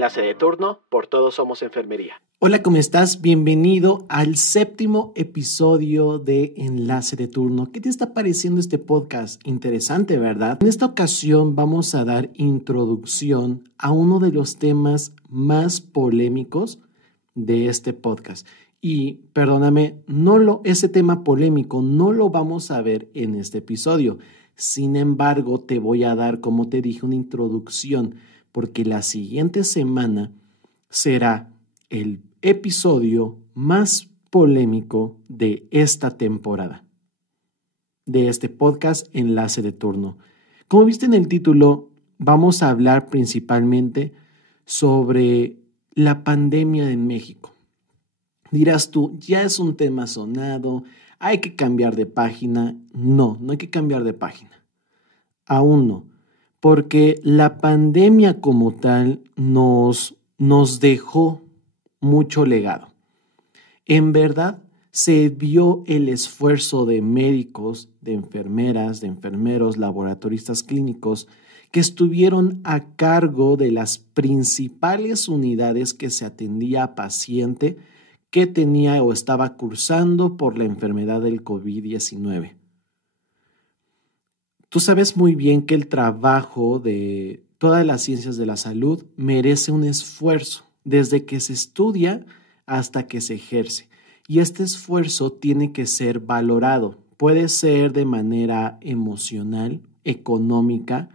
Enlace de turno por Todos Somos Enfermería. Hola, ¿cómo estás? Bienvenido al 7º episodio de Enlace de turno. ¿Qué te está pareciendo este podcast? Interesante, ¿verdad? En esta ocasión vamos a dar introducción a uno de los temas más polémicos de este podcast. Y perdóname, ese tema polémico no lo vamos a ver en este episodio. Sin embargo, te voy a dar, como te dije, una introducción, porque la siguiente semana será el episodio más polémico de esta temporada, de este podcast Enlace de turno. Como viste en el título, vamos a hablar principalmente sobre la pandemia en México. Dirás tú, ya es un tema sonado, hay que cambiar de página. No hay que cambiar de página. Aún no, porque la pandemia como tal nos dejó mucho legado. En verdad, se vio el esfuerzo de médicos, de enfermeras, de enfermeros, laboratoristas clínicos que estuvieron a cargo de las principales unidades que se atendía a paciente que tenía o estaba cursando por la enfermedad del COVID-19. Tú sabes muy bien que el trabajo de todas las ciencias de la salud merece un esfuerzo, desde que se estudia hasta que se ejerce. Y este esfuerzo tiene que ser valorado. Puede ser de manera emocional, económica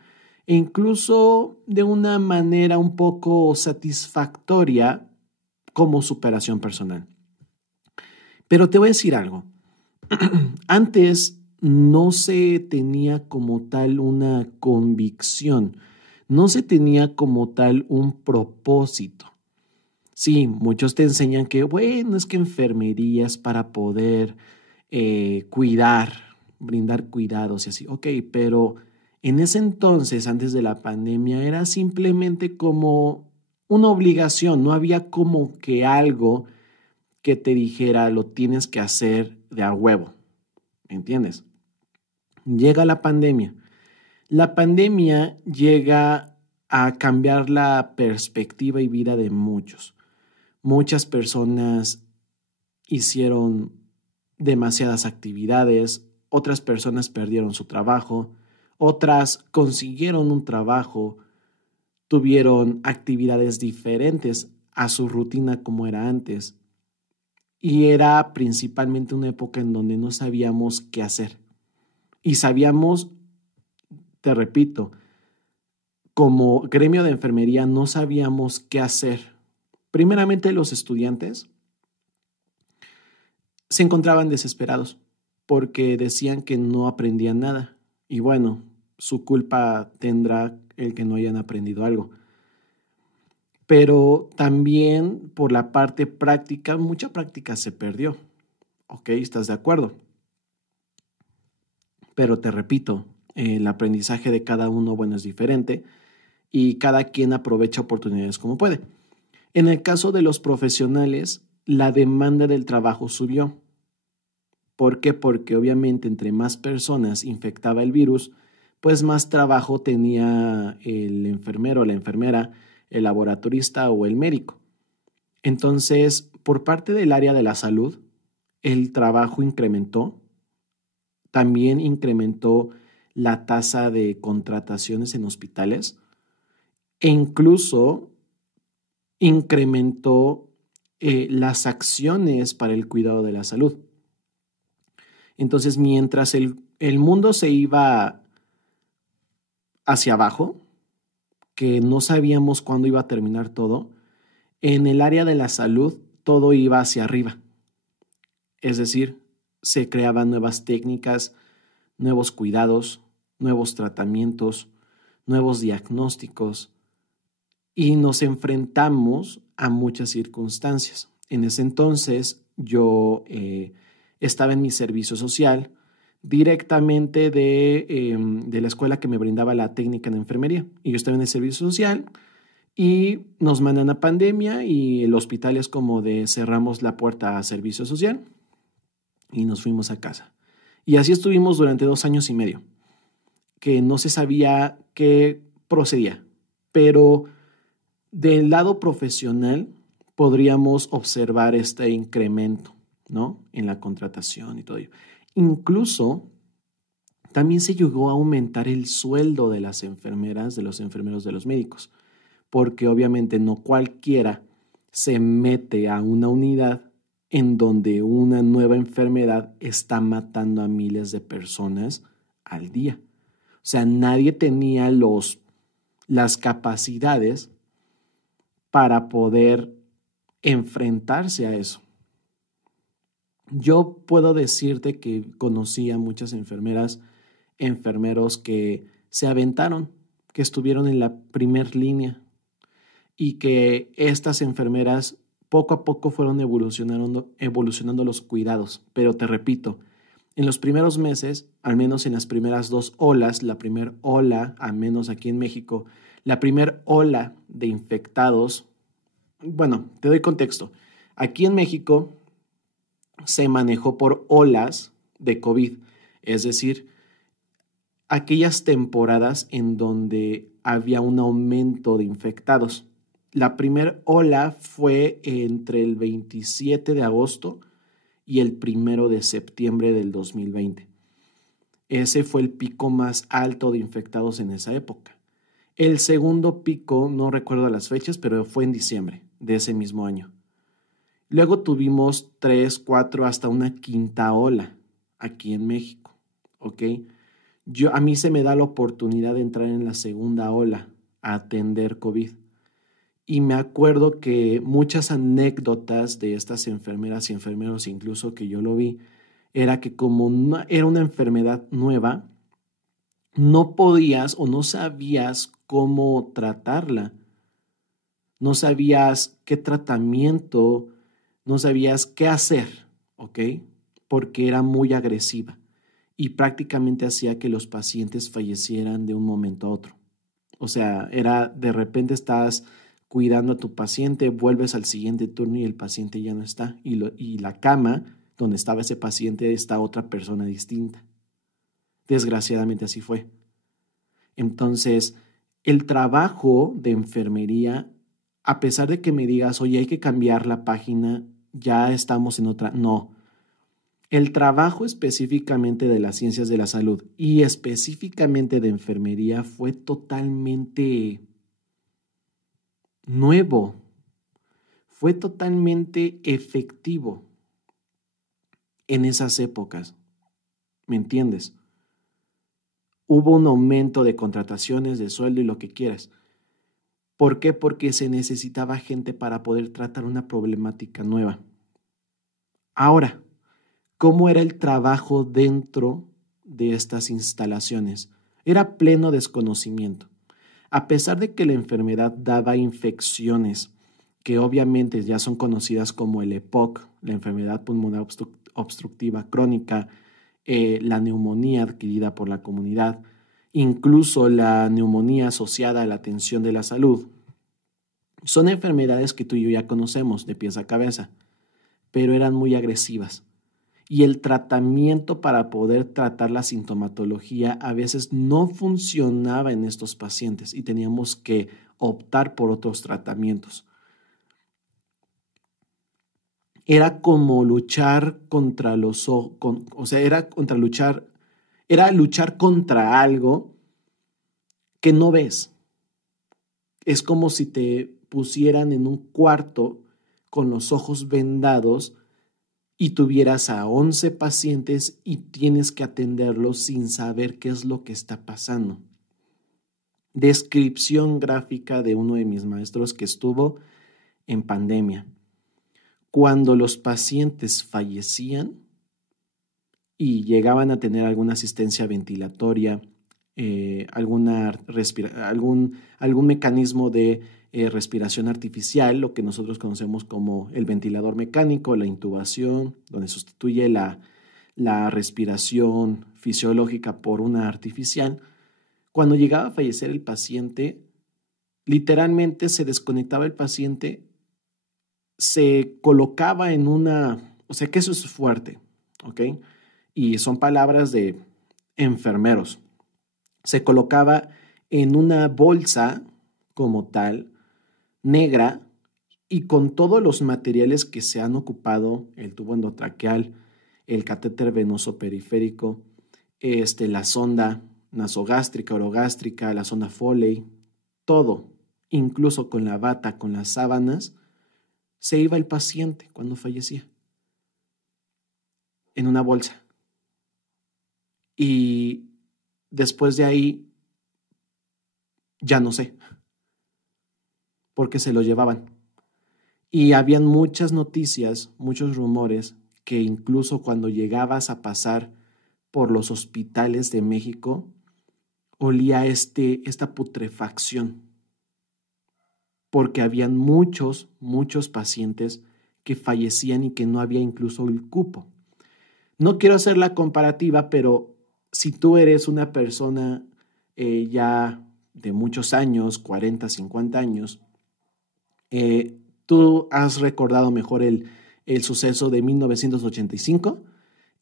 e incluso de una manera un poco satisfactoria como superación personal. Pero te voy a decir algo. Antes no se tenía como tal una convicción, no se tenía como tal un propósito. Sí, muchos te enseñan que, bueno, es que enfermería es para poder cuidar, brindar cuidados y así. Ok, pero en ese entonces, antes de la pandemia, era simplemente como una obligación, no había como que algo que te dijera lo tienes que hacer de a huevo, ¿me entiendes? Llega la pandemia. La pandemia llega a cambiar la perspectiva y vida de muchos. Muchas personas hicieron demasiadas actividades, otras personas perdieron su trabajo, otras consiguieron un trabajo, tuvieron actividades diferentes a su rutina como era antes. Y era principalmente una época en donde no sabíamos qué hacer. Y sabíamos, te repito, como gremio de enfermería no sabíamos qué hacer. Primeramente, los estudiantes se encontraban desesperados porque decían que no aprendían nada. Y bueno, su culpa tendrá el que no hayan aprendido algo. Pero también por la parte práctica, mucha práctica se perdió. ¿Ok? ¿Estás de acuerdo? Pero te repito, el aprendizaje de cada uno, bueno, es diferente y cada quien aprovecha oportunidades como puede. En el caso de los profesionales, la demanda del trabajo subió. ¿Por qué? Porque obviamente entre más personas infectaba el virus, pues más trabajo tenía el enfermero, la enfermera, el laboratorista o el médico. Entonces, por parte del área de la salud, el trabajo incrementó. También incrementó la tasa de contrataciones en hospitales e incluso incrementó las acciones para el cuidado de la salud. Entonces, mientras el mundo se iba hacia abajo, que no sabíamos cuándo iba a terminar todo, en el área de la salud todo iba hacia arriba. Es decir, se creaban nuevas técnicas, nuevos cuidados, nuevos tratamientos, nuevos diagnósticos y nos enfrentamos a muchas circunstancias. En ese entonces yo estaba en mi servicio social directamente de la escuela que me brindaba la técnica en enfermería y yo estaba en el servicio social y nos mandan a pandemia y el hospital es como de cerramos la puerta a servicio social y nos fuimos a casa. Y así estuvimos durante 2 años y medio, que no se sabía qué procedía, pero Del lado profesional, podríamos observar este incremento, ¿no? En la contratación y todo ello. Incluso también se llegó a aumentar el sueldo de las enfermeras, de los enfermeros, de los médicos, porque obviamente no cualquiera se mete a una unidad en donde una nueva enfermedad está matando a miles de personas al día. O sea, nadie tenía las capacidades para poder enfrentarse a eso. Yo puedo decirte que conocí a muchas enfermeras, enfermeros que se aventaron, que estuvieron en la primer línea y que estas enfermeras poco a poco fueron evolucionando los cuidados. Pero te repito, en los primeros meses, al menos en las primeras 2 olas, la primera ola, al menos aquí en México, la primera ola de infectados, bueno, te doy contexto. Aquí en México se manejó por olas de COVID, es decir, aquellas temporadas en donde había un aumento de infectados. La primera ola fue entre el 27 de agosto y el 1 de septiembre del 2020. Ese fue el pico más alto de infectados en esa época. El segundo pico, no recuerdo las fechas, pero fue en diciembre de ese mismo año. Luego tuvimos 3, 4, hasta una quinta ola aquí en México, ¿ok? A mí se me da la oportunidad de entrar en la segunda ola a atender COVID. Y me acuerdo que muchas anécdotas de estas enfermeras y enfermeros, incluso que yo lo vi, era que como era una enfermedad nueva, no podías o no sabías cómo tratarla. No sabías qué tratamiento, no sabías qué hacer, ¿ok? Porque era muy agresiva y prácticamente hacía que los pacientes fallecieran de un momento a otro. O sea, era de repente estás cuidando a tu paciente, vuelves al siguiente turno y el paciente ya no está. Y la cama donde estaba ese paciente está otra persona distinta. Desgraciadamente así fue. Entonces, el trabajo de enfermería, a pesar de que me digas, oye, hay que cambiar la página, ya estamos en otra, no. El trabajo específicamente de las ciencias de la salud y específicamente de enfermería fue totalmente nuevo, fue totalmente efectivo en esas épocas. ¿Me entiendes? Hubo un aumento de contrataciones, de sueldo y lo que quieras. ¿Por qué? Porque se necesitaba gente para poder tratar una problemática nueva. Ahora, ¿cómo era el trabajo dentro de estas instalaciones? Era pleno desconocimiento. A pesar de que la enfermedad daba infecciones que obviamente ya son conocidas como el EPOC, la enfermedad pulmonar obstructiva crónica, la neumonía adquirida por la comunidad, incluso la neumonía asociada a la atención de la salud, son enfermedades que tú y yo ya conocemos de pies a cabeza, pero eran muy agresivas. Y el tratamiento para poder tratar la sintomatología a veces no funcionaba en estos pacientes y teníamos que optar por otros tratamientos. Era como luchar contra era luchar contra algo que no ves. Es como si te pusieran en un cuarto con los ojos vendados y tuvieras a 11 pacientes y tienes que atenderlos sin saber qué es lo que está pasando. Descripción gráfica de uno de mis maestros que estuvo en pandemia. Cuando los pacientes fallecían y llegaban a tener alguna asistencia ventilatoria, algún mecanismo de respiración artificial, lo que nosotros conocemos como el ventilador mecánico, la intubación, donde sustituye la respiración fisiológica por una artificial. Cuando llegaba a fallecer el paciente, literalmente se desconectaba el paciente, se colocaba en o sea que eso es fuerte, ¿ok? Y son palabras de enfermeros. Se colocaba en una bolsa como tal, negra y con todos los materiales que se han ocupado, el tubo endotraqueal, el catéter venoso periférico, la sonda nasogástrica, orogástrica, la sonda Foley, todo, incluso con la bata, con las sábanas, se iba el paciente cuando fallecía en una bolsa. Y después de ahí, ya no sé, porque se lo llevaban. Y habían muchas noticias, muchos rumores, que incluso cuando llegabas a pasar por los hospitales de México, olía esta putrefacción, porque habían muchos pacientes que fallecían y que no había incluso el cupo. No quiero hacer la comparativa, pero si tú eres una persona ya de muchos años, 40, 50 años, tú has recordado mejor el suceso de 1985,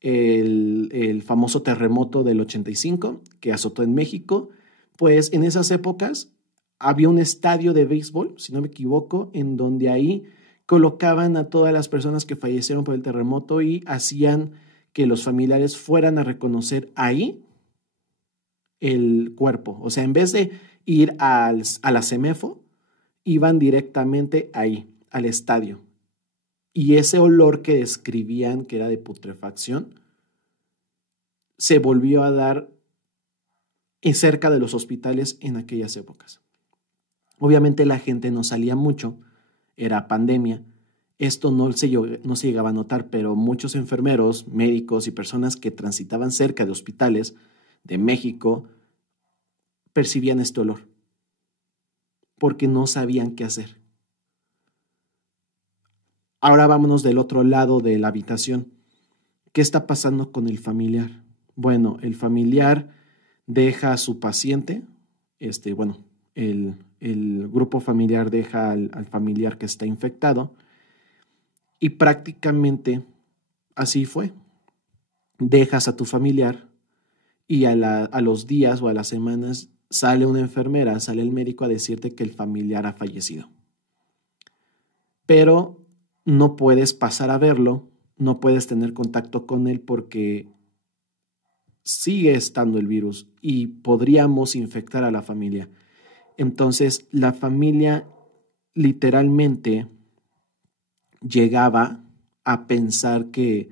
el famoso terremoto del 85 que azotó en México. Pues en esas épocas había un estadio de béisbol, si no me equivoco, en donde ahí colocaban a todas las personas que fallecieron por el terremoto y hacían que los familiares fueran a reconocer ahí el cuerpo. O sea, en vez de ir a la CEMEFO, iban directamente ahí, al estadio. Y ese olor que describían, que era de putrefacción, se volvió a dar cerca de los hospitales en aquellas épocas. Obviamente la gente no salía mucho, era pandemia. Esto no se llegaba a notar, pero muchos enfermeros, médicos y personas que transitaban cerca de hospitales de México percibían este olor porque no sabían qué hacer. Ahora vámonos del otro lado de la habitación. ¿Qué está pasando con el familiar? Bueno, el familiar deja a su paciente, el grupo familiar deja al familiar que está infectado y prácticamente así fue. Dejas a tu familiar y a los días o a las semanas sale una enfermera, sale el médico a decirte que el familiar ha fallecido. Pero no puedes pasar a verlo, no puedes tener contacto con él porque sigue estando el virus y podríamos infectar a la familia. Entonces, la familia literalmente llegaba a pensar que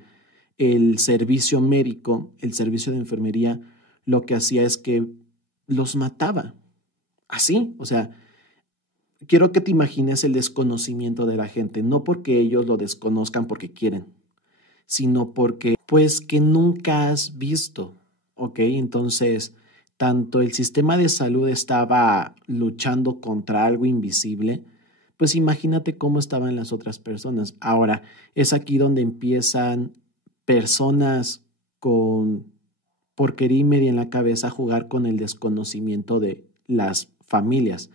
el servicio médico, el servicio de enfermería, lo que hacía es que los mataba. Así, o sea, quiero que te imagines el desconocimiento de la gente, no porque ellos lo desconozcan porque quieren, sino porque, pues, que nunca has visto, ¿ok? Entonces, tanto el sistema de salud estaba luchando contra algo invisible, pues imagínate cómo estaban las otras personas. Ahora, es aquí donde empiezan personas con porquería y media en la cabeza a jugar con el desconocimiento de las familias,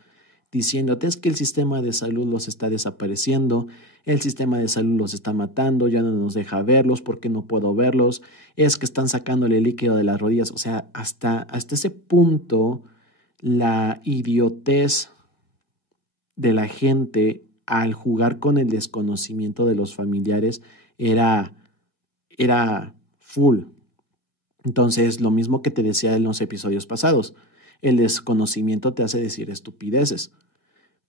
diciéndote es que el sistema de salud los está desapareciendo, el sistema de salud los está matando, ya no nos deja verlos, ¿por qué no puedo verlos? Es que están sacándole líquido de las rodillas. O sea, hasta ese punto, la idiotez de la gente al jugar con el desconocimiento de los familiares era full. Entonces, lo mismo que te decía en los episodios pasados, el desconocimiento te hace decir estupideces.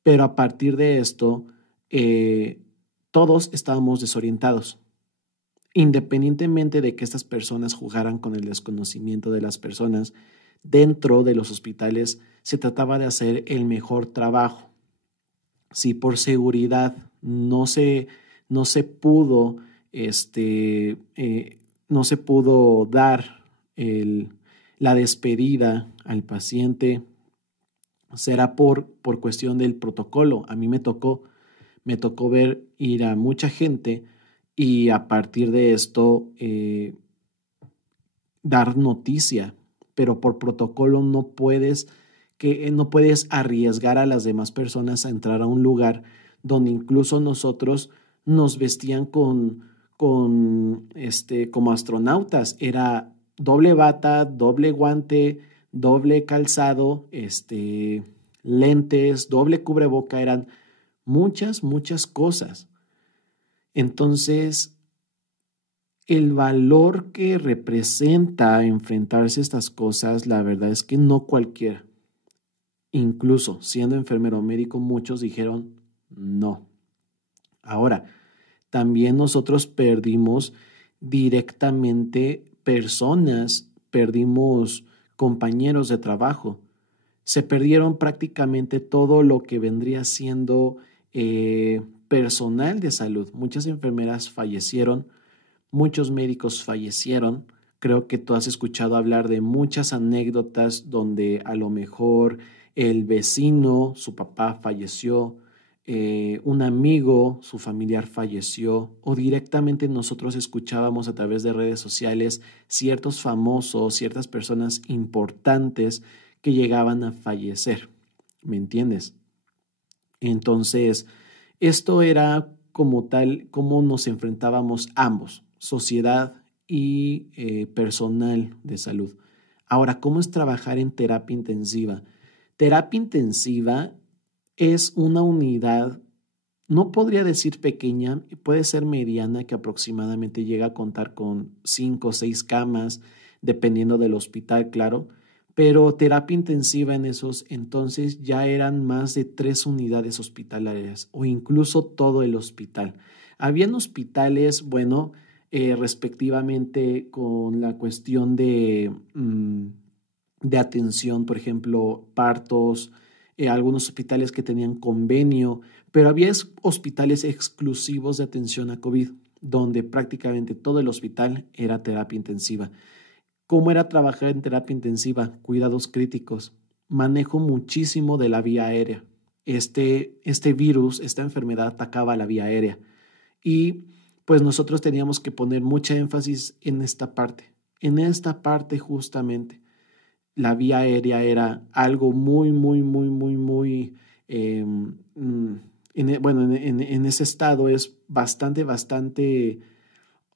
Pero a partir de esto, todos estábamos desorientados. Independientemente de que estas personas jugaran con el desconocimiento de las personas, dentro de los hospitales se trataba de hacer el mejor trabajo. Si por seguridad no se pudo, no se pudo dar la despedida al paciente, será por cuestión del protocolo. A mí me tocó ver ir a mucha gente y a partir de esto dar noticia, pero por protocolo no puedes arriesgar a las demás personas a entrar a un lugar donde incluso nosotros nos vestían como astronautas. Era doble bata, doble guante, doble calzado, lentes, doble cubreboca. Eran muchas cosas. Entonces, el valor que representa enfrentarse a estas cosas, la verdad es que no cualquiera. Incluso siendo enfermero médico, muchos dijeron no. Ahora, también nosotros perdimos directamente personas, perdimos compañeros de trabajo. Se perdieron prácticamente todo lo que vendría siendo personal de salud. Muchas enfermeras fallecieron, muchos médicos fallecieron. Creo que tú has escuchado hablar de muchas anécdotas donde a lo mejor el vecino, su papá falleció, un amigo, su familiar falleció, o directamente nosotros escuchábamos a través de redes sociales ciertos famosos, ciertas personas importantes que llegaban a fallecer. ¿Me entiendes? Entonces, esto era como tal, cómo nos enfrentábamos ambos, sociedad y personal de salud. Ahora, ¿cómo es trabajar en terapia intensiva? Terapia intensiva es una unidad, no podría decir pequeña, puede ser mediana, que aproximadamente llega a contar con 5 o 6 camas, dependiendo del hospital, claro, pero terapia intensiva en esos entonces ya eran más de 3 unidades hospitalarias o incluso todo el hospital. Habían hospitales, bueno, respectivamente con la cuestión de atención, por ejemplo, partos, algunos hospitales que tenían convenio, pero había hospitales exclusivos de atención a COVID, donde prácticamente todo el hospital era terapia intensiva. ¿Cómo era trabajar en terapia intensiva? Cuidados críticos. Manejo muchísimo de la vía aérea. Este virus, esta enfermedad atacaba la vía aérea. Y pues nosotros teníamos que poner mucha énfasis en esta parte. En esta parte justamente. La vía aérea era algo muy, en ese estado es bastante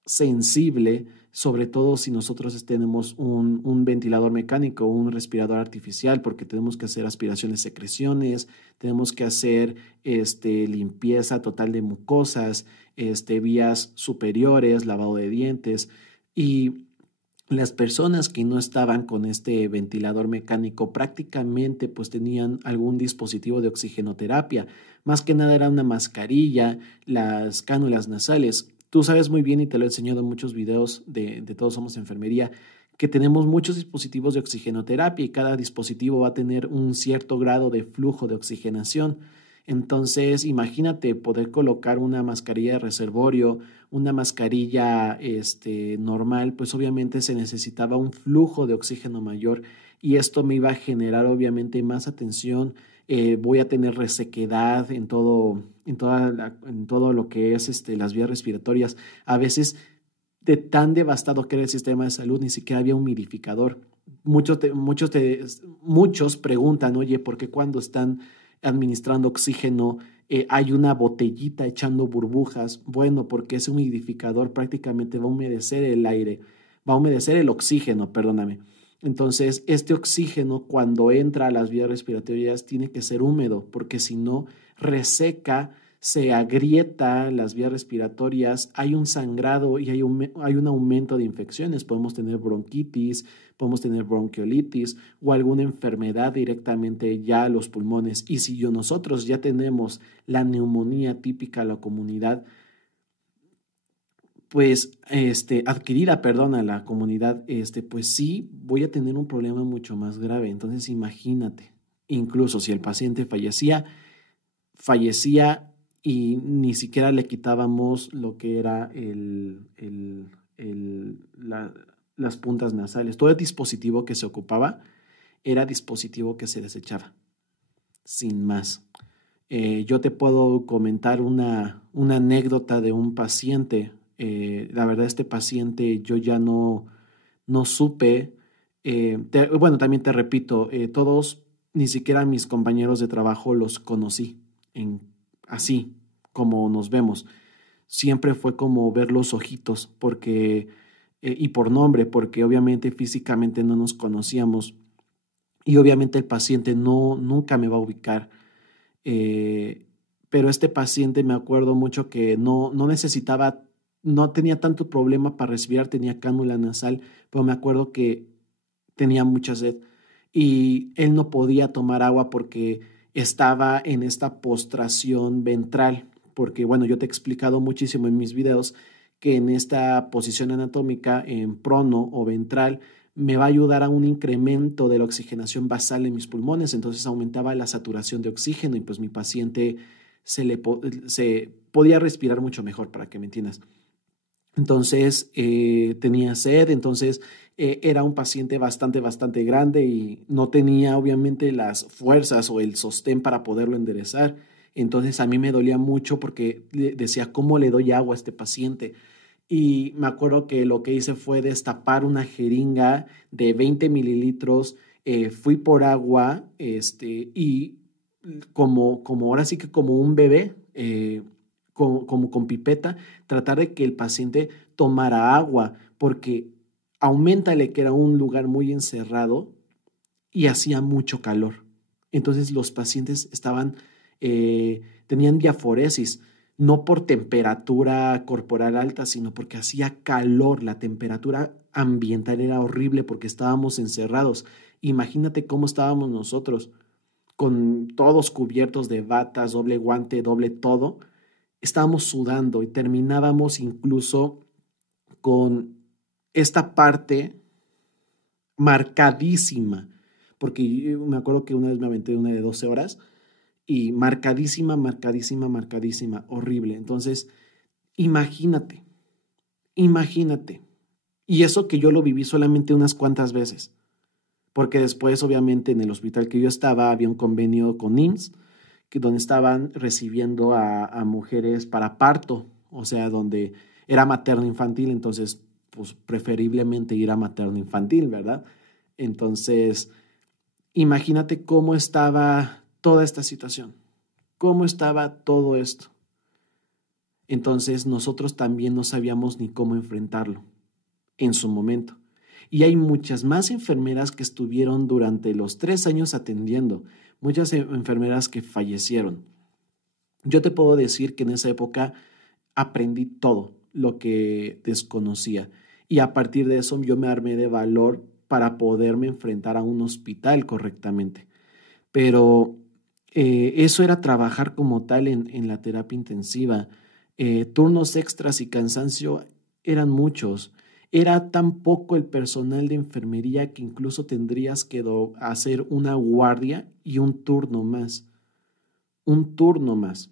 sensible, sobre todo si nosotros tenemos un ventilador mecánico, un respirador artificial, porque tenemos que hacer aspiraciones, secreciones, tenemos que hacer limpieza total de mucosas, vías superiores, lavado de dientes, y las personas que no estaban con este ventilador mecánico prácticamente pues tenían algún dispositivo de oxigenoterapia. Más que nada era una mascarilla, las cánulas nasales. Tú sabes muy bien y te lo he enseñado en muchos videos de Todos Somos Enfermería que tenemos muchos dispositivos de oxigenoterapia y cada dispositivo va a tener un cierto grado de flujo de oxigenación. Entonces, imagínate poder colocar una mascarilla de reservorio, una mascarilla normal, pues obviamente se necesitaba un flujo de oxígeno mayor y esto me iba a generar obviamente más atención. Voy a tener resequedad en todo lo que es las vías respiratorias. A veces de tan devastado que era el sistema de salud, ni siquiera había humidificador. Muchos preguntan, oye, ¿por qué cuando están administrando oxígeno hay una botellita echando burbujas? Bueno, porque ese humidificador prácticamente va a humedecer el aire, va a humedecer el oxígeno, perdóname. Entonces, este oxígeno cuando entra a las vías respiratorias tiene que ser húmedo, porque si no, reseca, se agrieta las vías respiratorias, hay un sangrado y hay un aumento de infecciones. Podemos tener bronquitis, podemos tener bronquiolitis o alguna enfermedad directamente ya a los pulmones. Y si nosotros ya tenemos la neumonía típica a la comunidad, pues adquirida, perdón, a la comunidad, pues sí voy a tener un problema mucho más grave. Entonces imagínate, incluso si el paciente fallecía y ni siquiera le quitábamos lo que era las puntas nasales. Todo el dispositivo que se ocupaba era dispositivo que se desechaba, sin más. Yo te puedo comentar una anécdota de un paciente. La verdad, este paciente yo ya no supe. También te repito, todos, ni siquiera mis compañeros de trabajo los conocí así como nos vemos. Siempre fue como ver los ojitos y por nombre, porque obviamente físicamente no nos conocíamos y obviamente el paciente nunca me va a ubicar. pero este paciente me acuerdo mucho que no necesitaba, no tenía tanto problema para respirar, tenía cánula nasal, pero me acuerdo que tenía mucha sed y él no podía tomar agua porque estaba en esta postración ventral, porque bueno, yo te he explicado muchísimo en mis videos que en esta posición anatómica, en prono o ventral, me va a ayudar a un incremento de la oxigenación basal en mis pulmones, entonces aumentaba la saturación de oxígeno y pues mi paciente se podía respirar mucho mejor, para que me entiendas. Entonces tenía sed, entonces era un paciente bastante grande y no tenía obviamente las fuerzas o el sostén para poderlo enderezar. Entonces a mí me dolía mucho porque decía, ¿cómo le doy agua a este paciente? Y me acuerdo que lo que hice fue destapar una jeringa de 20 mililitros, fui por agua, y como ahora sí que como un bebé, como con pipeta, tratar de que el paciente tomara agua, porque aumentale que era un lugar muy encerrado y hacía mucho calor. Entonces los pacientes tenían diaforesis, no por temperatura corporal alta, sino porque hacía calor. La temperatura ambiental era horrible porque estábamos encerrados. Imagínate cómo estábamos nosotros, con todos cubiertos de batas, doble guante, doble todo. Estábamos sudando y terminábamos incluso con esta parte marcadísima, porque yo me acuerdo que una vez me aventé una de 12 horas y marcadísima, horrible. Entonces, imagínate, imagínate. Y eso que yo lo viví solamente unas cuantas veces, porque después, obviamente, en el hospital que yo estaba había un convenio con IMSS, donde estaban recibiendo a mujeres para parto, o sea, donde era materno infantil, entonces, pues preferiblemente ir a materno infantil, ¿verdad? Entonces, imagínate cómo estaba toda esta situación, cómo estaba todo esto. Entonces, nosotros también no sabíamos ni cómo enfrentarlo en su momento. Y hay muchas más enfermeras que estuvieron durante los 3 años atendiendo, muchas enfermeras que fallecieron. Yo te puedo decir que en esa época aprendí todo lo que desconocía y a partir de eso yo me armé de valor para poderme enfrentar a un hospital correctamente. Pero eso era trabajar como tal en la terapia intensiva. Turnos extras y cansancio eran muchos. Era tan poco el personal de enfermería que incluso tendrías que hacer una guardia y un turno más. Un turno más.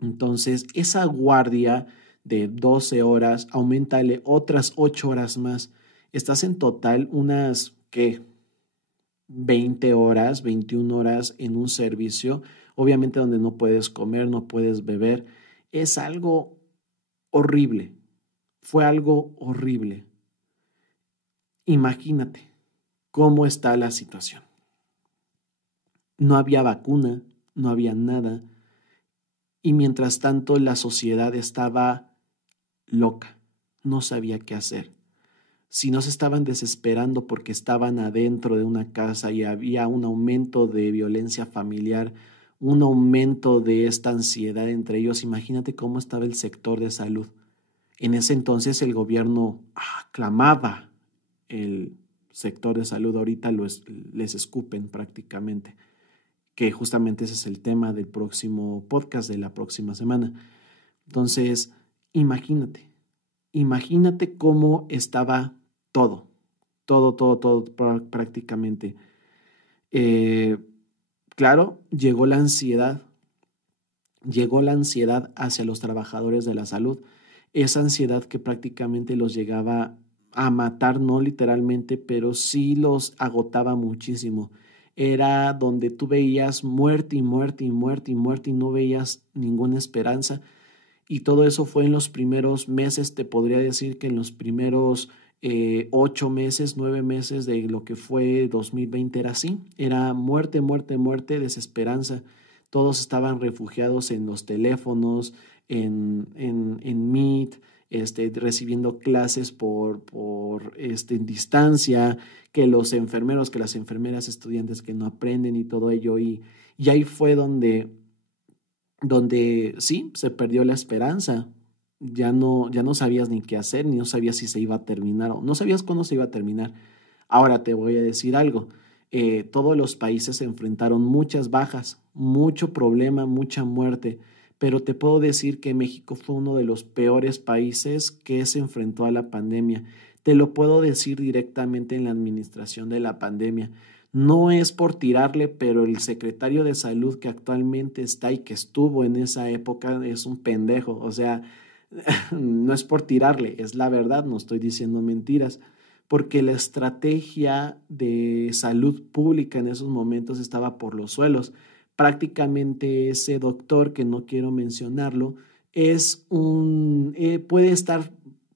Entonces, esa guardia de 12 horas, aumentale otras 8 horas más. Estás en total unas, ¿qué? 20 horas, 21 horas en un servicio, obviamente donde no puedes comer, no puedes beber. Es algo horrible. Fue algo horrible. Imagínate cómo está la situación. No había vacuna, no había nada. Y mientras tanto la sociedad estaba loca, no sabía qué hacer. Si no se estaban desesperando porque estaban adentro de una casa y había un aumento de violencia familiar, un aumento de esta ansiedad entre ellos, imagínate cómo estaba el sector de salud. En ese entonces el gobierno aclamaba el sector de salud, ahorita les escupen prácticamente, que justamente ese es el tema del próximo podcast de la próxima semana. Entonces, imagínate cómo estaba todo prácticamente. Claro, llegó la ansiedad hacia los trabajadores de la salud, esa ansiedad que prácticamente los llegaba a matar, no literalmente, pero sí los agotaba muchísimo. Era donde tú veías muerte y no veías ninguna esperanza. Y todo eso fue en los primeros meses, te podría decir que en los primeros 8 meses, 9 meses de lo que fue 2020 era así, era muerte, desesperanza. Todos estaban refugiados en los teléfonos, en Meet, recibiendo clases en distancia, que los enfermeros, que las enfermeras, estudiantes que no aprenden y todo ello. Y ahí fue donde donde sí, se perdió la esperanza. Ya no sabías ni qué hacer, ni no sabías si se iba a terminar o no sabías cuándo se iba a terminar. Ahora te voy a decir algo. Todos los países se enfrentaron muchas bajas, mucho problema, mucha muerte, pero te puedo decir que México fue uno de los peores países que se enfrentó a la pandemia. Te lo puedo decir directamente en la administración de la pandemia. No es por tirarle, pero el secretario de salud que actualmente está y que estuvo en esa época es un pendejo. O sea, no es por tirarle, es la verdad, no estoy diciendo mentiras, porque la estrategia de salud pública en esos momentos estaba por los suelos. Prácticamente ese doctor, que no quiero mencionarlo, puede estar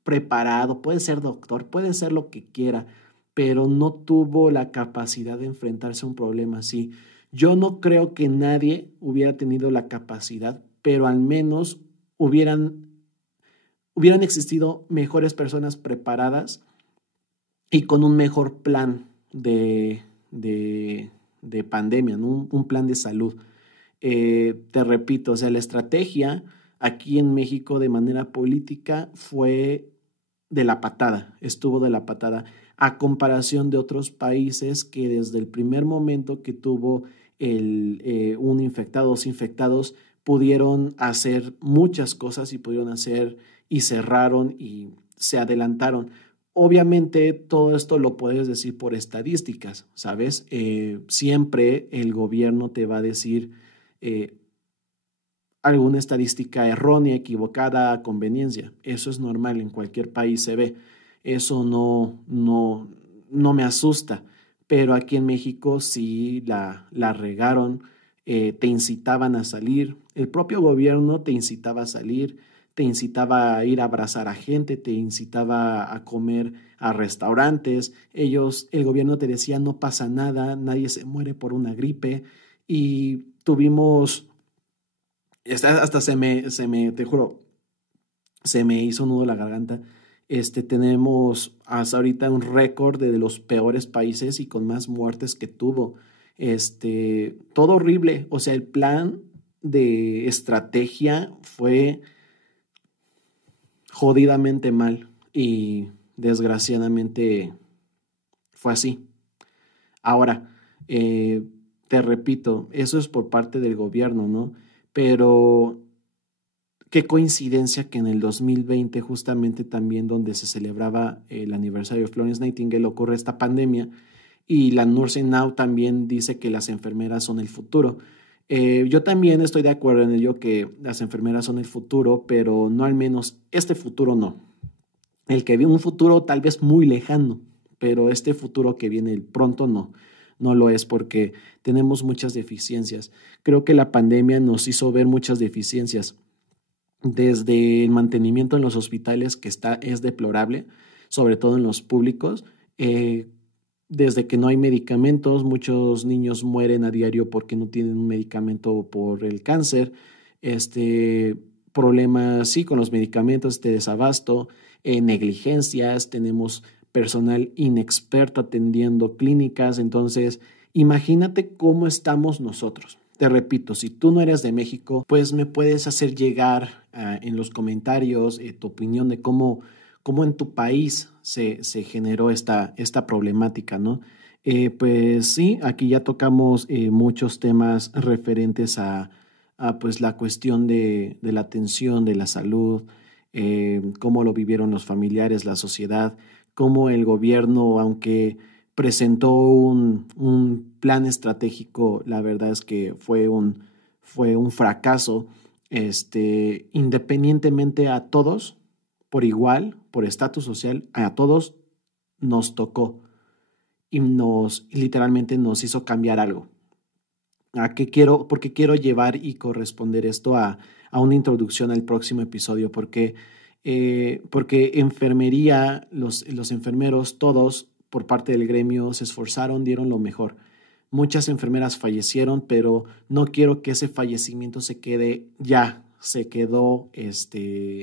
preparado, puede ser doctor, puede ser lo que quiera, pero no tuvo la capacidad de enfrentarse a un problema así. Yo no creo que nadie hubiera tenido la capacidad, pero al menos hubieran existido mejores personas preparadas y con un mejor plan de pandemia, ¿no? Un plan de salud. Te repito, o sea, la estrategia aquí en México de manera política fue de la patada, estuvo de la patada, a comparación de otros países que desde el primer momento que tuvo un infectado, dos infectados, pudieron hacer muchas cosas y pudieron hacer y cerraron y se adelantaron. Obviamente todo esto lo puedes decir por estadísticas, ¿sabes? Siempre el gobierno te va a decir eh, alguna estadística errónea, equivocada, a conveniencia. Eso es normal, en cualquier país se ve. Eso no me asusta, pero aquí en México sí la regaron, te incitaban a salir, el propio gobierno te incitaba a salir, te incitaba a ir a abrazar a gente, te incitaba a comer a restaurantes, el gobierno te decía no pasa nada, nadie se muere por una gripe y tuvimos hasta te juro, se me hizo un nudo la garganta. Tenemos hasta ahorita un récord de los peores países y con más muertes que tuvo. Todo horrible. O sea, el plan de estrategia fue jodidamente mal y desgraciadamente fue así. Ahora, te repito, eso es por parte del gobierno, ¿no? Pero qué coincidencia que en el 2020, justamente también donde se celebraba el aniversario de Florence Nightingale, ocurre esta pandemia y la Nursing Now también dice que las enfermeras son el futuro. Yo también estoy de acuerdo en ello que las enfermeras son el futuro, pero no al menos este futuro no. El que viene un futuro tal vez muy lejano, pero este futuro que viene pronto no lo es porque tenemos muchas deficiencias. Creo que la pandemia nos hizo ver muchas deficiencias desde el mantenimiento en los hospitales, que es deplorable, sobre todo en los públicos, desde que no hay medicamentos, muchos niños mueren a diario porque no tienen un medicamento por el cáncer, problemas, sí, con los medicamentos, desabasto, negligencias, tenemos personal inexperto atendiendo clínicas, entonces imagínate cómo estamos nosotros. Te repito, si tú no eres de México, pues me puedes hacer llegar en los comentarios tu opinión de cómo en tu país se generó esta problemática, ¿no? Pues sí, aquí ya tocamos muchos temas referentes a pues la cuestión de la atención, de la salud, cómo lo vivieron los familiares, la sociedad, cómo el gobierno, aunque presentó un plan estratégico, la verdad es que fue un fracaso, independientemente a todos, por igual, por estatus social, a todos nos tocó y literalmente nos hizo cambiar algo. ¿Por qué quiero llevar y corresponder esto a una introducción al próximo episodio? Porque enfermería, los enfermeros, todos por parte del gremio se esforzaron, dieron lo mejor. Muchas enfermeras fallecieron, pero no quiero que ese fallecimiento se quedó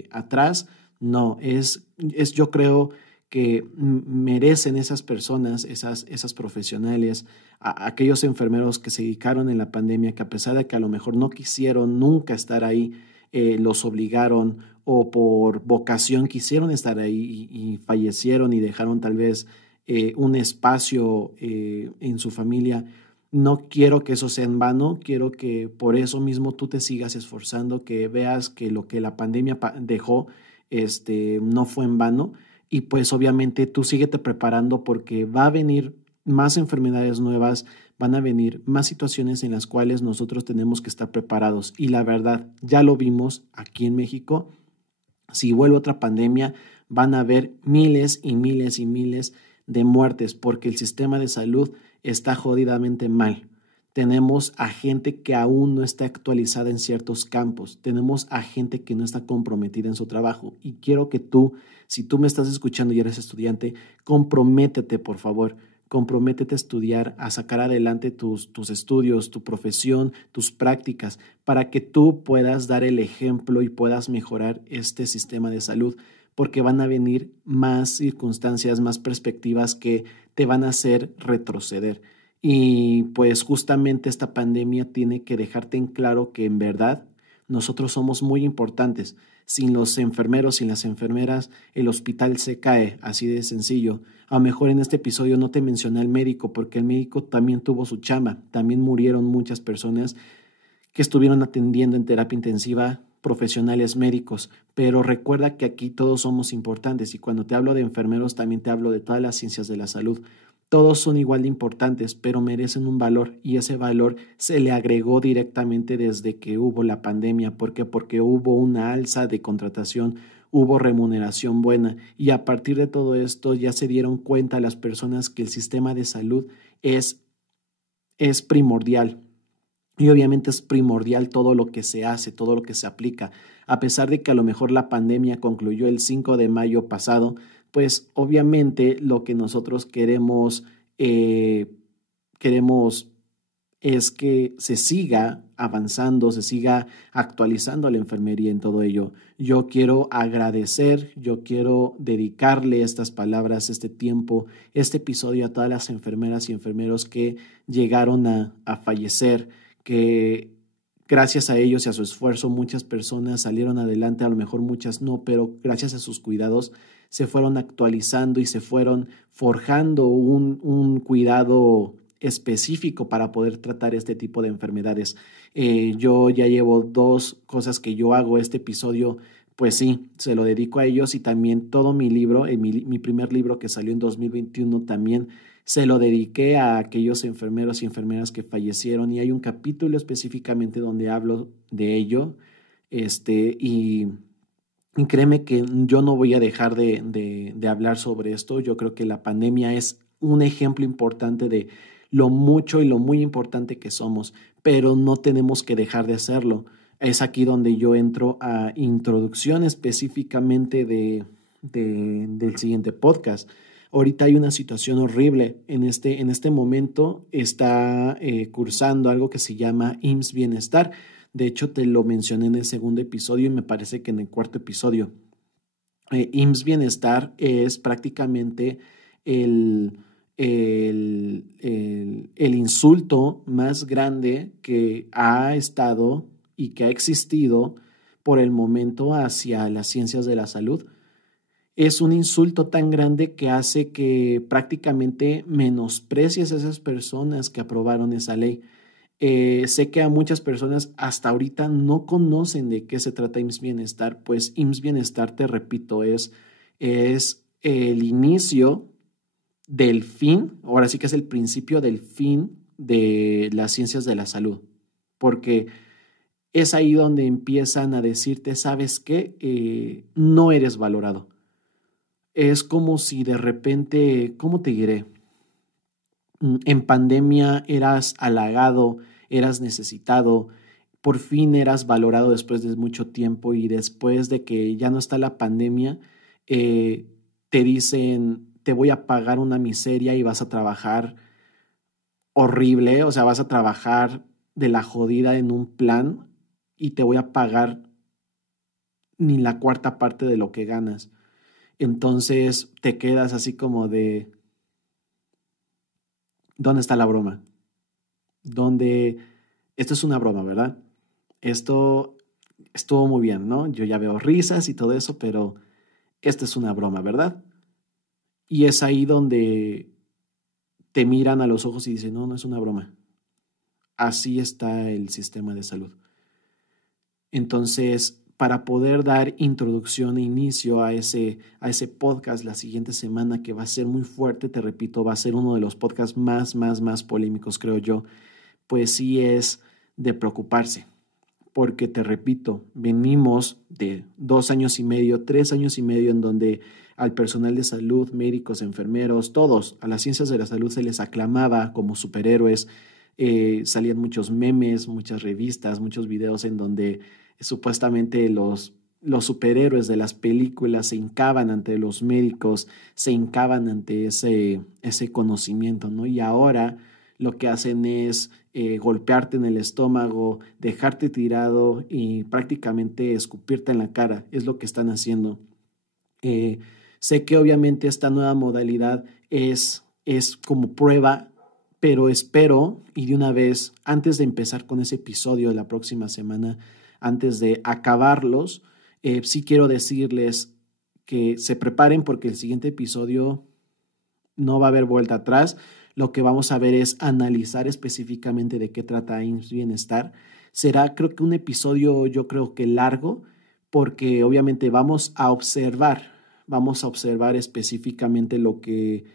atrás. No, yo creo que merecen esas personas, esas profesionales, aquellos enfermeros que se dedicaron en la pandemia, que a pesar de que a lo mejor no quisieron nunca estar ahí, los obligaron o por vocación quisieron estar ahí y fallecieron y dejaron tal vez un espacio en su familia. No quiero que eso sea en vano, quiero que por eso mismo tú te sigas esforzando, que veas que lo que la pandemia dejó no fue en vano y pues obviamente tú síguete preparando porque va a venir más enfermedades nuevas, van a venir más situaciones en las cuales nosotros tenemos que estar preparados y la verdad, ya lo vimos aquí en México, si vuelve otra pandemia van a haber miles y miles y miles de muertes porque el sistema de salud está jodidamente mal. Tenemos a gente que aún no está actualizada en ciertos campos. Tenemos a gente que no está comprometida en su trabajo. Y quiero que tú, si tú me estás escuchando y eres estudiante, comprométete, por favor. Comprométete a estudiar, a sacar adelante tus estudios, tu profesión, tus prácticas, para que tú puedas dar el ejemplo y puedas mejorar este sistema de salud, porque van a venir más circunstancias, más perspectivas que te van a hacer retroceder. Y pues justamente esta pandemia tiene que dejarte en claro que en verdad nosotros somos muy importantes. Sin los enfermeros, sin las enfermeras, el hospital se cae, así de sencillo. A lo mejor en este episodio no te mencioné al médico porque el médico también tuvo su chamba. También murieron muchas personas que estuvieron atendiendo en terapia intensiva, profesionales médicos, pero recuerda que aquí todos somos importantes y cuando te hablo de enfermeros también te hablo de todas las ciencias de la salud. Todos son igual de importantes, pero merecen un valor y ese valor se le agregó directamente desde que hubo la pandemia. ¿Por qué? Porque hubo una alza de contratación, hubo remuneración buena y a partir de todo esto ya se dieron cuenta las personas que el sistema de salud es primordial. Y obviamente es primordial todo lo que se hace, todo lo que se aplica. A pesar de que a lo mejor la pandemia concluyó el 5 de mayo pasado, pues obviamente lo que nosotros queremos es que se siga avanzando, se siga actualizando la enfermería en todo ello. Yo quiero agradecer, yo quiero dedicarle estas palabras, este tiempo, este episodio a todas las enfermeras y enfermeros que llegaron a fallecer, que gracias a ellos y a su esfuerzo muchas personas salieron adelante, a lo mejor muchas no, pero gracias a sus cuidados se fueron actualizando y se fueron forjando un cuidado específico para poder tratar este tipo de enfermedades. Yo ya llevo 2 cosas que yo hago. Este episodio, pues sí, se lo dedico a ellos y también todo mi libro, mi primer libro que salió en 2021 también se lo dediqué a aquellos enfermeros y enfermeras que fallecieron y hay un capítulo específicamente donde hablo de ello. Y créeme que yo no voy a dejar de hablar sobre esto. Yo creo que la pandemia es un ejemplo importante de lo mucho y lo muy importante que somos, pero no tenemos que dejar de hacerlo. Es aquí donde yo entro a introducción específicamente del siguiente podcast. Ahorita hay una situación horrible. En este momento está cursando algo que se llama IMSS Bienestar. De hecho, te lo mencioné en el segundo episodio y me parece que en el cuarto episodio. IMSS Bienestar es prácticamente el insulto más grande que ha estado y que ha existido por el momento hacia las ciencias de la salud. Es un insulto tan grande que hace que prácticamente menosprecies a esas personas que aprobaron esa ley. Sé que a muchas personas hasta ahorita no conocen de qué se trata IMSS Bienestar, pues IMSS Bienestar, te repito, es el inicio del fin, ahora sí que es el principio del fin de las ciencias de la salud, porque es ahí donde empiezan a decirte, ¿sabes qué? No eres valorado. Es como si de repente, ¿cómo te diré? En pandemia eras halagado, eras necesitado, por fin eras valorado después de mucho tiempo y después de que ya no está la pandemia, te dicen, te voy a pagar una miseria y vas a trabajar horrible, o sea, vas a trabajar de la jodida en un plan y te voy a pagar ni la cuarta parte de lo que ganas. Entonces te quedas así como de, ¿dónde está la broma? ¿Dónde? Esto es una broma, ¿verdad? Esto estuvo muy bien, ¿no? Yo ya veo risas y todo eso, pero esto es una broma, ¿verdad? Y es ahí donde te miran a los ojos y dicen, no, no es una broma. Así está el sistema de salud. Entonces, para poder dar introducción e inicio a ese podcast la siguiente semana, que va a ser muy fuerte, te repito, va a ser uno de los podcasts más polémicos, creo yo, pues sí es de preocuparse, porque te repito, venimos de 2 años y medio, 3 años y medio en donde al personal de salud, médicos, enfermeros, todos, a las ciencias de la salud se les aclamaba como superhéroes, salían muchos memes, muchas revistas, muchos videos en donde supuestamente los superhéroes de las películas se hincaban ante los médicos, se hincaban ante ese conocimiento, ¿no? Y ahora lo que hacen es golpearte en el estómago, dejarte tirado y prácticamente escupirte en la cara. Es lo que están haciendo. Eh, Sé que obviamente esta nueva modalidad es como prueba, pero espero, y de una vez, antes de empezar con ese episodio de la próxima semana, antes de acabarlos, sí quiero decirles que se preparen porque el siguiente episodio no va a haber vuelta atrás. Lo que vamos a ver es analizar específicamente de qué trata IMSS Bienestar. Será, creo que un episodio, yo creo que largo, porque obviamente vamos a observar específicamente lo que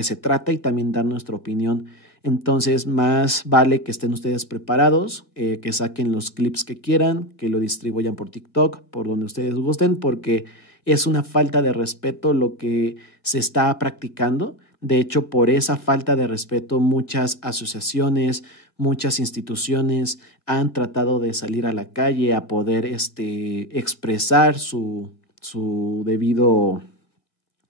se trata y también dar nuestra opinión. Entonces, más vale que estén ustedes preparados, que saquen los clips que quieran, que lo distribuyan por TikTok, por donde ustedes gusten, porque es una falta de respeto lo que se está practicando. De hecho, por esa falta de respeto, muchas asociaciones, muchas instituciones han tratado de salir a la calle a poder expresar su debido,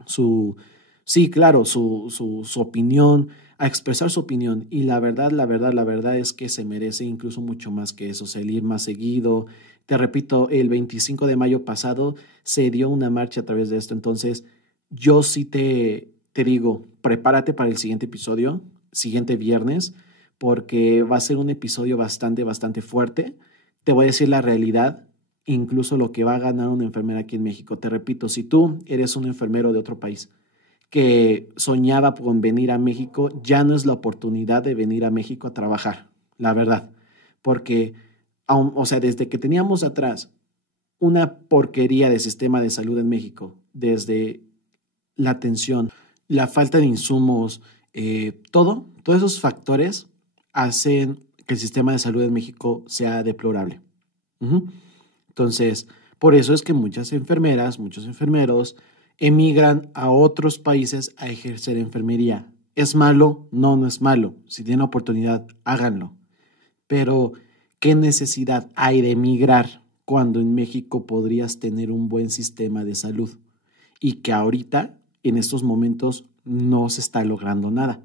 su, sí, claro, su opinión, a expresar su opinión. Y la verdad es que se merece incluso mucho más que eso, salir más seguido. Te repito, el 25 de mayo pasado se dio una marcha a través de esto. Entonces, yo sí te digo, prepárate para el siguiente episodio, siguiente viernes, porque va a ser un episodio bastante fuerte. Te voy a decir la realidad, incluso lo que va a ganar una enfermera aquí en México. Te repito, si tú eres un enfermero de otro país que soñaba con venir a México, ya no es la oportunidad de venir a México a trabajar, la verdad, porque, o sea, desde que teníamos atrás una porquería de sistema de salud en México, desde la atención, la falta de insumos, todos esos factores hacen que el sistema de salud en México sea deplorable. Entonces, por eso es que muchas enfermeras, muchos enfermeros emigran a otros países a ejercer enfermería. ¿Es malo? No, no es malo. Si tienen oportunidad, háganlo. Pero, ¿qué necesidad hay de emigrar cuando en México podrías tener un buen sistema de salud? Y que ahorita, en estos momentos, no se está logrando nada.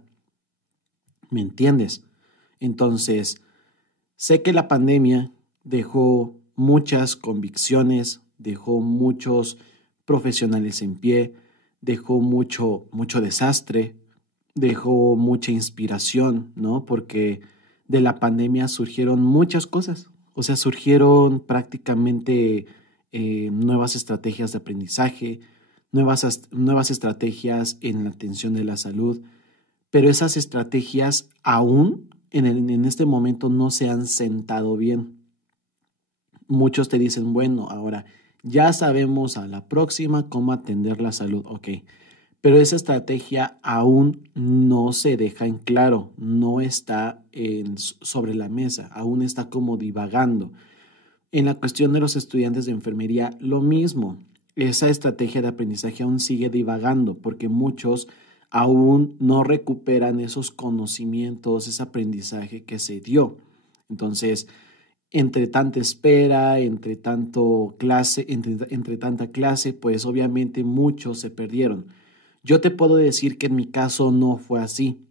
¿Me entiendes? Entonces, sé que la pandemia dejó muchas convicciones, dejó muchos profesionales en pie, dejó mucho desastre, dejó mucha inspiración, ¿no? Porque de la pandemia surgieron muchas cosas, o sea, surgieron prácticamente nuevas estrategias de aprendizaje, nuevas estrategias en la atención de la salud, pero esas estrategias aún en este momento no se han sentado bien. Muchos te dicen, bueno, ahora ya sabemos a la próxima cómo atender la salud, ok, pero esa estrategia aún no se deja en claro, no está sobre la mesa, aún está como divagando. En la cuestión de los estudiantes de enfermería, lo mismo. Esa estrategia de aprendizaje aún sigue divagando porque muchos aún no recuperan esos conocimientos, ese aprendizaje que se dio. Entonces, entre tanta espera, entre tanta clase, pues obviamente muchos se perdieron. Yo te puedo decir que en mi caso no fue así,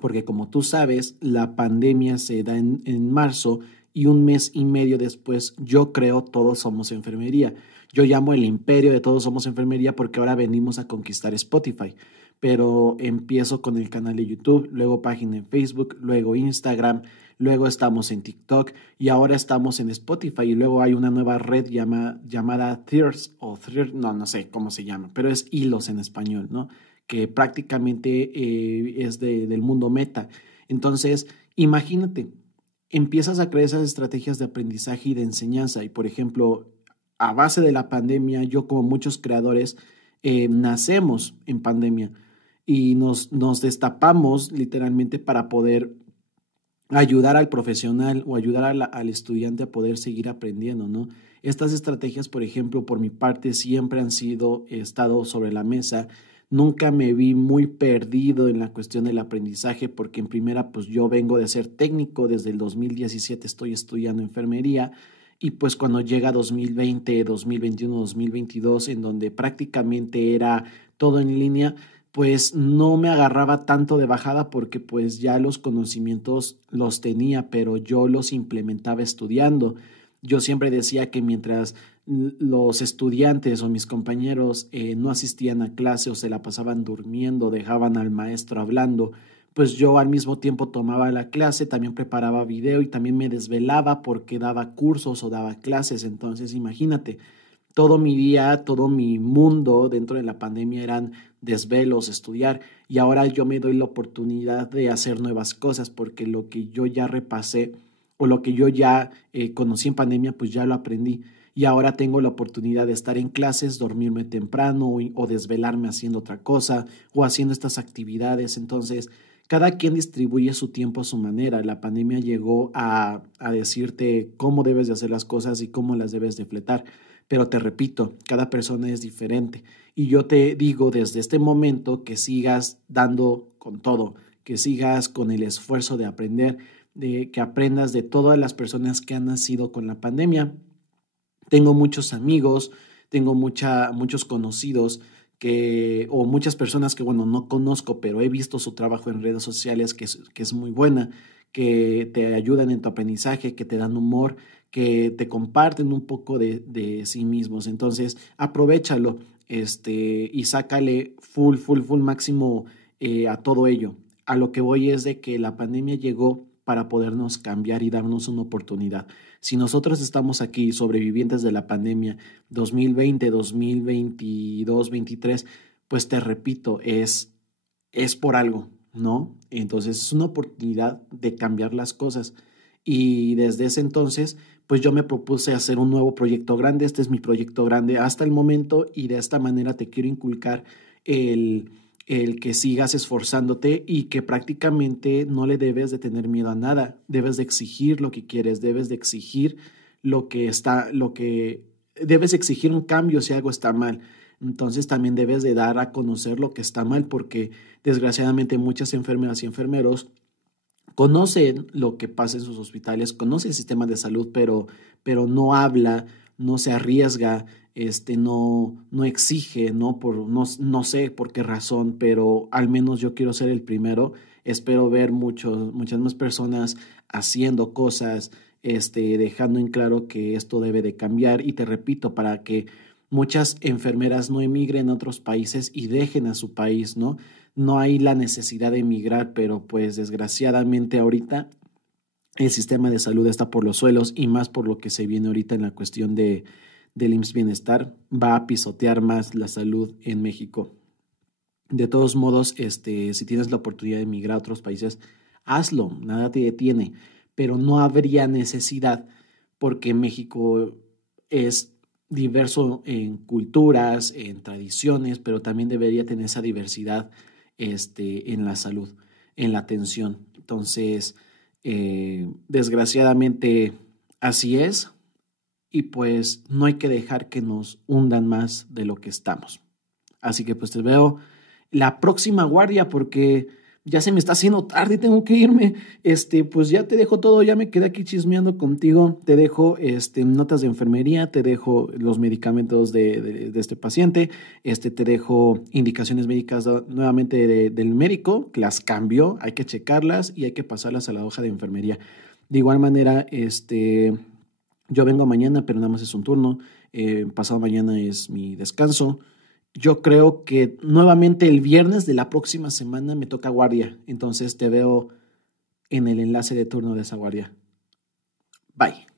porque como tú sabes, la pandemia se da en marzo y un mes y medio después yo creo Todos Somos Enfermería. Yo llamo el imperio de Todos Somos Enfermería porque ahora venimos a conquistar Spotify, pero empiezo con el canal de YouTube, luego página en Facebook, luego Instagram, luego estamos en TikTok y ahora estamos en Spotify y luego hay una nueva red llamada Threads o Threads, no sé cómo se llama, pero es hilos en español, ¿no? Que prácticamente es del mundo meta. Entonces, imagínate, empiezas a crear esas estrategias de aprendizaje y de enseñanza y, por ejemplo, a base de la pandemia, yo como muchos creadores, nacemos en pandemia y nos destapamos literalmente para poder ayudar al profesional o ayudar al estudiante a poder seguir aprendiendo, ¿no? Estas estrategias, por ejemplo, por mi parte, siempre han estado sobre la mesa. Nunca me vi muy perdido en la cuestión del aprendizaje porque en primera, pues yo vengo de ser técnico, desde el 2017 estoy estudiando enfermería y pues cuando llega 2020, 2021, 2022, en donde prácticamente era todo en línea, pues no me agarraba tanto de bajada porque pues ya los conocimientos los tenía, pero yo los implementaba estudiando. Yo siempre decía que mientras los estudiantes o mis compañeros no asistían a clase o se la pasaban durmiendo, dejaban al maestro hablando, pues yo al mismo tiempo tomaba la clase, también preparaba video y también me desvelaba porque daba cursos o daba clases. Entonces, imagínate, todo mi día, todo mi mundo dentro de la pandemia eran desvelos, estudiar, y ahora yo me doy la oportunidad de hacer nuevas cosas porque lo que yo ya repasé o lo que yo ya conocí en pandemia, pues ya lo aprendí. Y ahora tengo la oportunidad de estar en clases, dormirme temprano o desvelarme haciendo otra cosa o haciendo estas actividades. Entonces, cada quien distribuye su tiempo a su manera. La pandemia llegó a decirte cómo debes de hacer las cosas y cómo las debes de fletar. Pero te repito, cada persona es diferente. Y yo te digo desde este momento que sigas dando con todo, que sigas con el esfuerzo de aprender, de que aprendas de todas las personas que han nacido con la pandemia. Tengo muchos amigos, tengo muchos conocidos o muchas personas que, bueno, no conozco, pero he visto su trabajo en redes sociales que es muy buena, que te ayudan en tu aprendizaje, que te dan humor, que te comparten un poco de sí mismos. Entonces, aprovéchalo, y sácale full máximo a todo ello. A lo que voy es de que la pandemia llegó para podernos cambiar y darnos una oportunidad. Si nosotros estamos aquí sobrevivientes de la pandemia 2020, 2022, 2023, pues te repito, es por algo, ¿no? Entonces es una oportunidad de cambiar las cosas. Y desde ese entonces, pues yo me propuse hacer un nuevo proyecto grande. Este es mi proyecto grande hasta el momento y de esta manera te quiero inculcar el que sigas esforzándote y que prácticamente no le debes de tener miedo a nada. Debes de exigir lo que quieres, debes de exigir debes exigir un cambio si algo está mal. Entonces también debes de dar a conocer lo que está mal porque desgraciadamente muchas enfermeras y enfermeros conocen lo que pasa en sus hospitales, conoce el sistema de salud, pero no habla, no se arriesga, no exige, no sé por qué razón, pero al menos yo quiero ser el primero. Espero ver muchas más personas haciendo cosas, dejando en claro que esto debe de cambiar. Y te repito, para que muchas enfermeras no emigren a otros países y dejen a su país, ¿no? No hay la necesidad de emigrar, pero pues desgraciadamente ahorita el sistema de salud está por los suelos y más por lo que se viene ahorita en la cuestión del IMSS Bienestar, va a pisotear más la salud en México. De todos modos, si tienes la oportunidad de emigrar a otros países, hazlo, nada te detiene, pero no habría necesidad porque México es diverso en culturas, en tradiciones, pero también debería tener esa diversidad en la salud, en la atención. Entonces, desgraciadamente así es y pues no hay que dejar que nos hundan más de lo que estamos. Así que pues te veo la próxima guardia porque ya se me está haciendo tarde, tengo que irme. Pues ya te dejo todo, ya me quedé aquí chismeando contigo. Te dejo notas de enfermería, te dejo los medicamentos de este paciente, te dejo indicaciones médicas nuevamente del médico, que las cambió, hay que checarlas y hay que pasarlas a la hoja de enfermería. De igual manera, yo vengo mañana, pero nada más es un turno. Pasado mañana es mi descanso. Yo creo que nuevamente el viernes de la próxima semana me toca guardia. Entonces te veo en el enlace de turno de esa guardia. Bye.